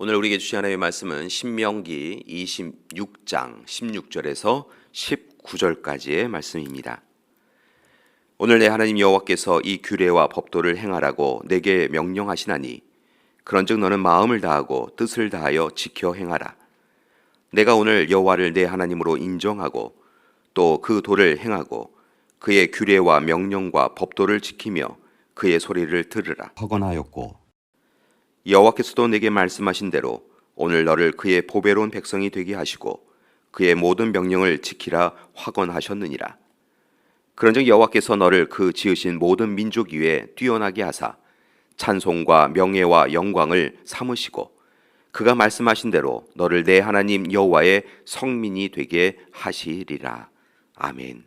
오늘 우리에게 주신 하나님의 말씀은 신명기 26장 16절에서 19절까지의 말씀입니다. 오늘 내 하나님 여호와께서 이 규례와 법도를 행하라고 내게 명령하시나니 그런즉 너는 마음을 다하고 뜻을 다하여 지켜 행하라. 내가 오늘 여호와를 내 하나님으로 인정하고 또 그 도를 행하고 그의 규례와 명령과 법도를 지키며 그의 소리를 들으라 허건하였고, 여호와께서도 내게 말씀하신 대로 오늘 너를 그의 보배로운 백성이 되게 하시고 그의 모든 명령을 지키라 확언하셨느니라. 그런즉 여호와께서 너를 그 지으신 모든 민족 위에 뛰어나게 하사 찬송과 명예와 영광을 삼으시고 그가 말씀하신 대로 너를 내 하나님 여호와의 성민이 되게 하시리라. 아멘.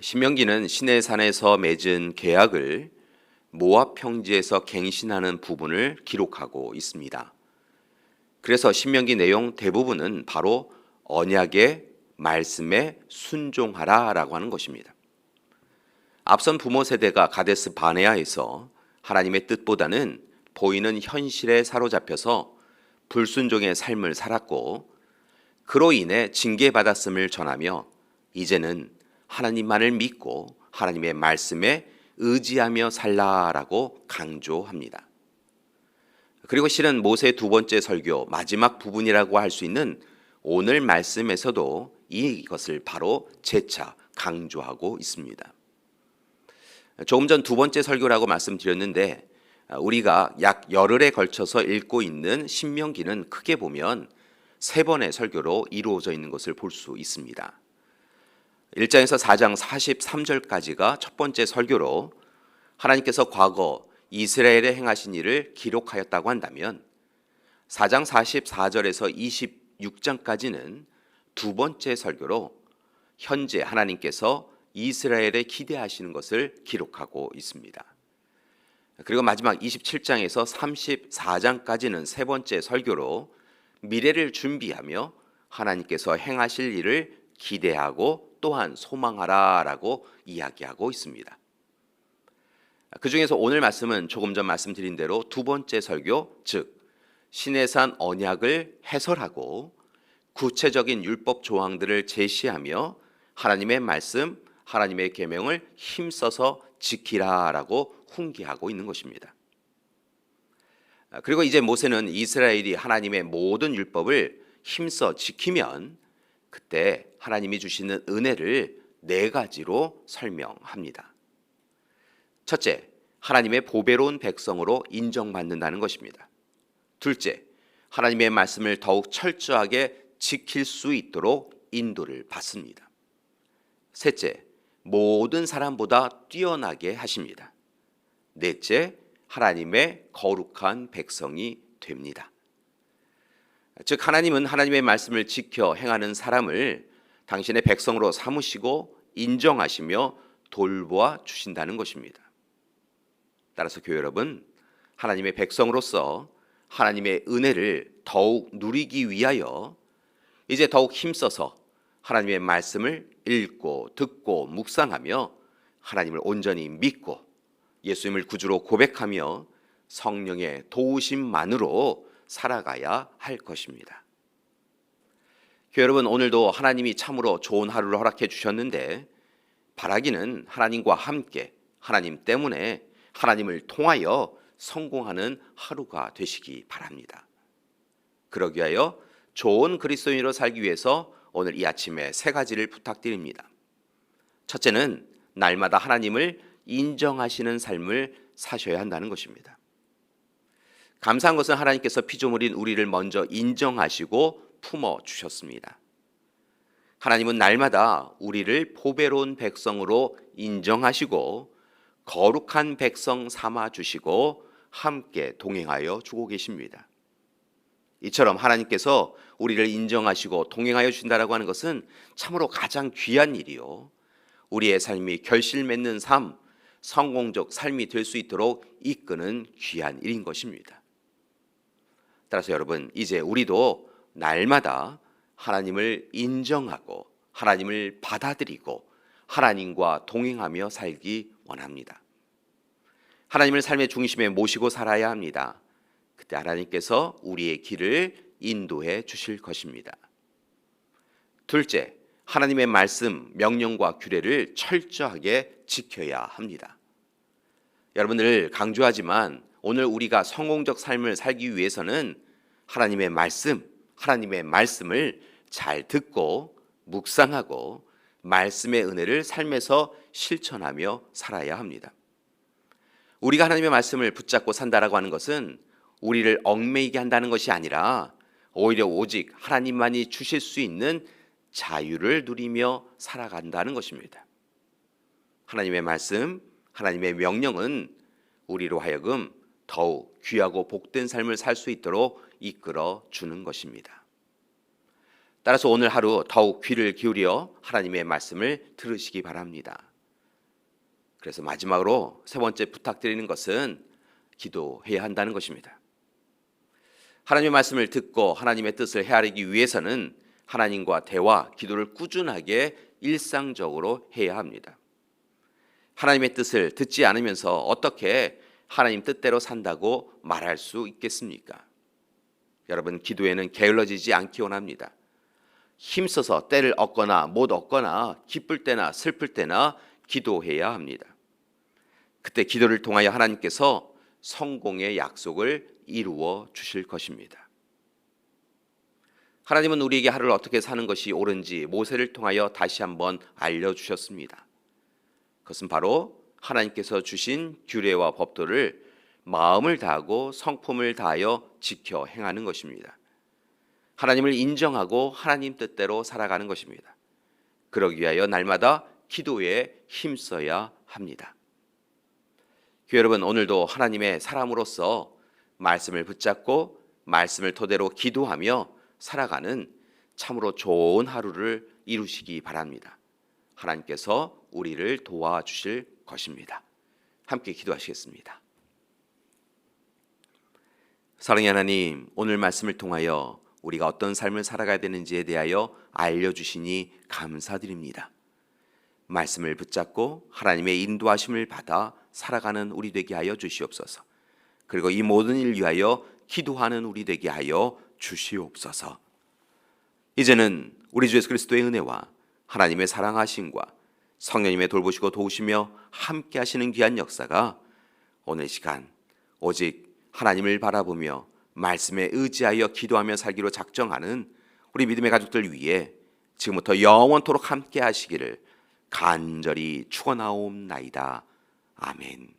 신명기는 시내산에서 맺은 계약을 모압 평지에서 갱신하는 부분을 기록하고 있습니다. 그래서 신명기 내용 대부분은 바로 언약의 말씀에 순종하라라고 하는 것입니다. 앞선 부모 세대가 가데스 바네아에서 하나님의 뜻보다는 보이는 현실에 사로잡혀서 불순종의 삶을 살았고 그로 인해 징계받았음을 전하며 이제는 하나님만을 믿고 하나님의 말씀에 의지하며 살라라고 강조합니다. 그리고 실은 모세의 두 번째 설교 마지막 부분이라고 할 수 있는 오늘 말씀에서도 이것을 바로 재차 강조하고 있습니다. 조금 전 두 번째 설교라고 말씀드렸는데 우리가 약 열흘에 걸쳐서 읽고 있는 신명기는 크게 보면 세 번의 설교로 이루어져 있는 것을 볼 수 있습니다. 1장에서 4장 43절까지가 첫 번째 설교로 하나님께서 과거 이스라엘에 행하신 일을 기록하였다고 한다면 4장 44절에서 26장까지는 두 번째 설교로 현재 하나님께서 이스라엘에 기대하시는 것을 기록하고 있습니다. 그리고 마지막 27장에서 34장까지는 세 번째 설교로 미래를 준비하며 하나님께서 행하실 일을 기대하고 또한 소망하라라고 이야기하고 있습니다. 그 중에서 오늘 말씀은 조금 전 말씀드린 대로 두 번째 설교, 즉 시내산 언약을 해설하고 구체적인 율법 조항들을 제시하며 하나님의 말씀, 하나님의 계명을 힘써서 지키라라고 훈계하고 있는 것입니다. 그리고 이제 모세는 이스라엘이 하나님의 모든 율법을 힘써 지키면 그때 하나님이 주시는 은혜를 네 가지로 설명합니다. 첫째, 하나님의 보배로운 백성으로 인정받는다는 것입니다. 둘째, 하나님의 말씀을 더욱 철저하게 지킬 수 있도록 인도를 받습니다. 셋째, 모든 사람보다 뛰어나게 하십니다. 넷째, 하나님의 거룩한 백성이 됩니다. 즉 하나님은 하나님의 말씀을 지켜 행하는 사람을 당신의 백성으로 삼으시고 인정하시며 돌보아 주신다는 것입니다. 따라서 교회 여러분, 하나님의 백성으로서 하나님의 은혜를 더욱 누리기 위하여 이제 더욱 힘써서 하나님의 말씀을 읽고 듣고 묵상하며 하나님을 온전히 믿고 예수님을 구주로 고백하며 성령의 도우심만으로 살아가야 할 것입니다. 교회 여러분, 오늘도 하나님이 참으로 좋은 하루를 허락해 주셨는데 바라기는 하나님과 함께 하나님 때문에 하나님을 통하여 성공하는 하루가 되시기 바랍니다. 그러기 위하여 좋은 그리스도인으로 살기 위해서 오늘 이 아침에 세 가지를 부탁드립니다. 첫째는 날마다 하나님을 인정하시는 삶을 사셔야 한다는 것입니다. 감사한 것은 하나님께서 피조물인 우리를 먼저 인정하시고 품어주셨습니다. 하나님은 날마다 우리를 보배로운 백성으로 인정하시고 거룩한 백성 삼아주시고 함께 동행하여 주고 계십니다. 이처럼 하나님께서 우리를 인정하시고 동행하여 주신다라고 하는 것은 참으로 가장 귀한 일이요, 우리의 삶이 결실 맺는 삶, 성공적 삶이 될 수 있도록 이끄는 귀한 일인 것입니다. 따라서 여러분, 이제 우리도 날마다 하나님을 인정하고 하나님을 받아들이고 하나님과 동행하며 살기 원합니다. 하나님을 삶의 중심에 모시고 살아야 합니다. 그때 하나님께서 우리의 길을 인도해 주실 것입니다. 둘째, 하나님의 말씀, 명령과 규례를 철저하게 지켜야 합니다. 여러분들 강조하지만 오늘 우리가 성공적 삶을 살기 위해서는 하나님의 말씀을 잘 듣고 묵상하고 말씀의 은혜를 삶에서 실천하며 살아야 합니다. 우리가 하나님의 말씀을 붙잡고 산다라고 하는 것은 우리를 얽매이게 한다는 것이 아니라 오히려 오직 하나님만이 주실 수 있는 자유를 누리며 살아간다는 것입니다. 하나님의 말씀, 하나님의 명령은 우리로 하여금 더욱 귀하고 복된 삶을 살 수 있도록 이끌어 주는 것입니다. 따라서 오늘 하루 더욱 귀를 기울여 하나님의 말씀을 들으시기 바랍니다. 그래서 마지막으로 세 번째 부탁드리는 것은 기도해야 한다는 것입니다. 하나님의 말씀을 듣고 하나님의 뜻을 헤아리기 위해서는 하나님과 대화, 기도를 꾸준하게 일상적으로 해야 합니다. 하나님의 뜻을 듣지 않으면서 어떻게 하나님 뜻대로 산다고 말할 수 있겠습니까? 여러분, 기도에는 게을러지지 않기 원합니다. 힘써서 때를 얻거나 못 얻거나 기쁠 때나 슬플 때나 기도해야 합니다. 그때 기도를 통하여 하나님께서 성공의 약속을 이루어 주실 것입니다. 하나님은 우리에게 하루를 어떻게 사는 것이 옳은지 모세를 통하여 다시 한번 알려주셨습니다. 그것은 바로 하나님께서 주신 규례와 법도를 마음을 다하고 성품을 다하여 지켜 행하는 것입니다. 하나님을 인정하고 하나님 뜻대로 살아가는 것입니다. 그러기 위하여 날마다 기도에 힘써야 합니다. 교회 여러분, 오늘도 하나님의 사람으로서 말씀을 붙잡고 말씀을 토대로 기도하며 살아가는 참으로 좋은 하루를 이루시기 바랍니다. 하나님께서 우리를 도와주실 것입니다. 함께 기도하시겠습니다. 사랑의 하나님, 오늘 말씀을 통하여 우리가 어떤 삶을 살아가야 되는지에 대하여 알려주시니 감사드립니다. 말씀을 붙잡고 하나님의 인도하심을 받아 살아가는 우리 되게 하여 주시옵소서. 그리고 이 모든 일 위하여 기도하는 우리 되게 하여 주시옵소서. 이제는 우리 주 예수 그리스도의 은혜와 하나님의 사랑하심과 성령님의 돌보시고 도우시며 함께 하시는 귀한 역사가 오늘 시간 오직 하나님을 바라보며 말씀에 의지하여 기도하며 살기로 작정하는 우리 믿음의 가족들 위해 지금부터 영원토록 함께 하시기를 간절히 축원하옵나이다. 아멘.